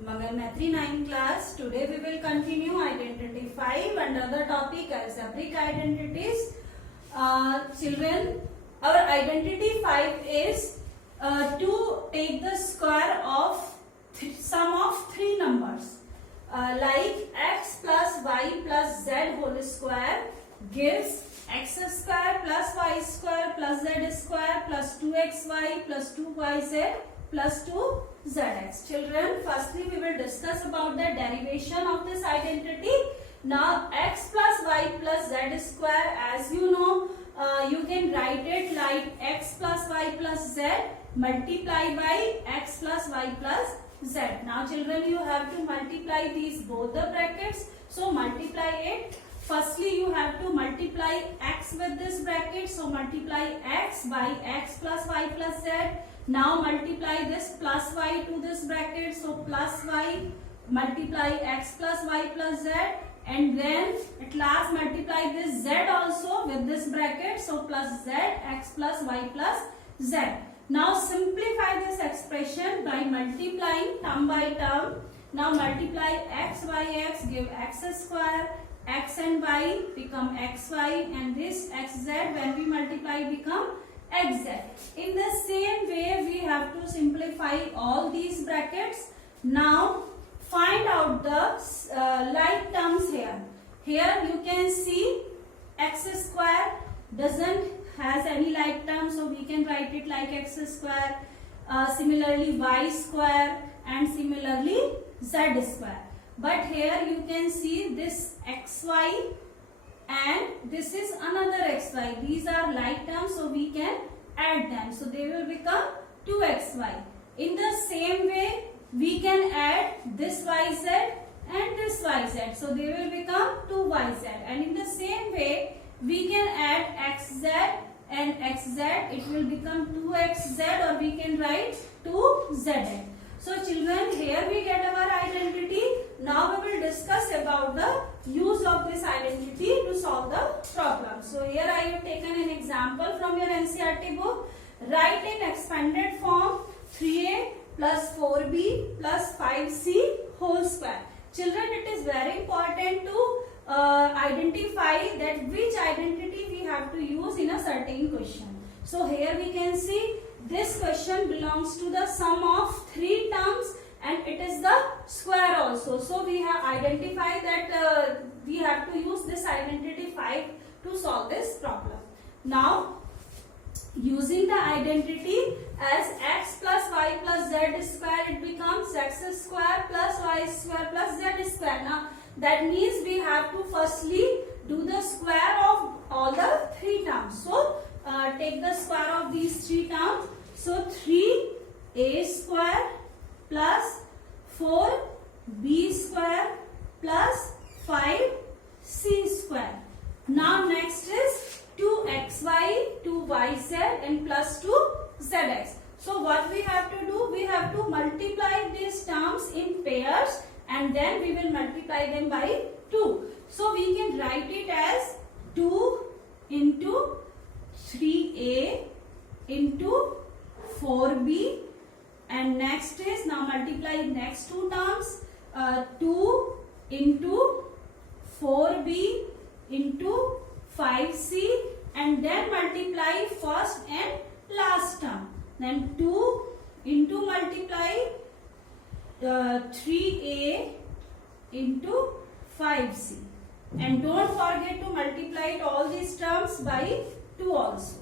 Geometry 9 class. Today we will continue identity 5 under the topic algebraic identities. Children, our identity 5 is to take the square of sum of three numbers like x plus y plus z whole square gives x square plus y square plus z square plus 2xy plus 2yz plus 2zx. Children, firstly we will discuss about the derivation of this identity. Now x plus y plus z square, as you know, you can write it like x plus y plus z multiply by x plus y plus z. Now children, you have to multiply these both the brackets. So multiply it. Firstly you have to multiply x with this bracket. So multiply x by x plus y plus z. Now multiply this plus y to this bracket. So plus y multiply x plus y plus z. And then at last multiply this z also with this bracket. So plus z x plus y plus z. Now simplify this expression by multiplying term by term. Now multiply x by x, give x square, x and y become xy, and this xz when we multiply become xz. In the same way we have to simplify all these brackets. Now find out the like terms here. Here you can see x square doesn't has any like term, so we can write it like x square. Similarly y square and similarly z square. But here you can see this xy and this is another xy. These are like terms, so we can add them. So they will become 2xy. In the same way we can add this yz and this yz. So they will become 2yz. And in the same way we can add xz and xz. It will become 2xz, or we can write 2zx. So children, here we get our identity. Now we will discuss about the use of this identity to solve the problem. So here I have taken an example from your NCERT book. Write in expanded form 3a plus 4b plus 5c whole square. Children, it is very important to identify that which identity we have to use in a certain question. So here we can see this question belongs to the sum of three terms and it is the square also. So we have identified that we have to use this identity 5 to solve this problem. Now using the identity as x plus y plus z square, it becomes x square plus y square plus z square. Now that means we have to firstly do the square of all the three terms. So take the square of these three terms. So 3a square plus 4b square plus 5c square. Now next is 2xy, 2yz and plus 2zx. So what we have to do? We have to multiply these terms in pairs and then we will multiply them by 2. So we can write it as 2 into 3a into 4b, and next is, now multiply next two terms, 2 into 4b into 5c, and then multiply first and last term. Then 2 into multiply 3a into 5c, and don't forget to multiply all these terms by 2 also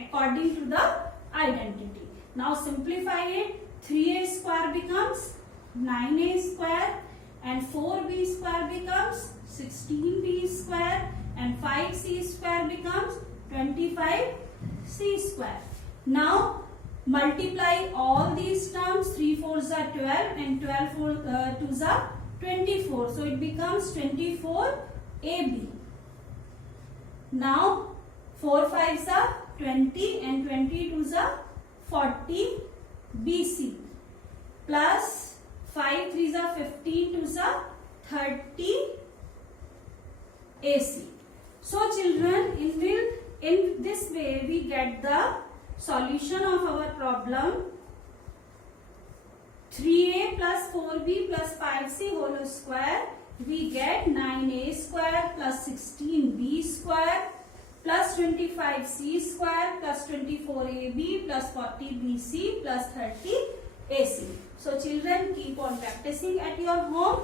according to the identity. Now simplify it. 3a square becomes 9a square and 4b square becomes 16b square and 5c square becomes 25c square. Now multiply all these terms. 3 4s are 12 and 12 2s are 24. So it becomes 24ab. Now 4 5s are 20 and 20 2s are 40 BC plus 5 3s are 15 2s are 30 AC. So children, in this way we get the solution of our problem 3a plus 4b plus 5c whole square, we get 9a square plus 16b square plus 25c square plus 24ab plus 40bc plus 30ac. So children, keep on practicing at your home.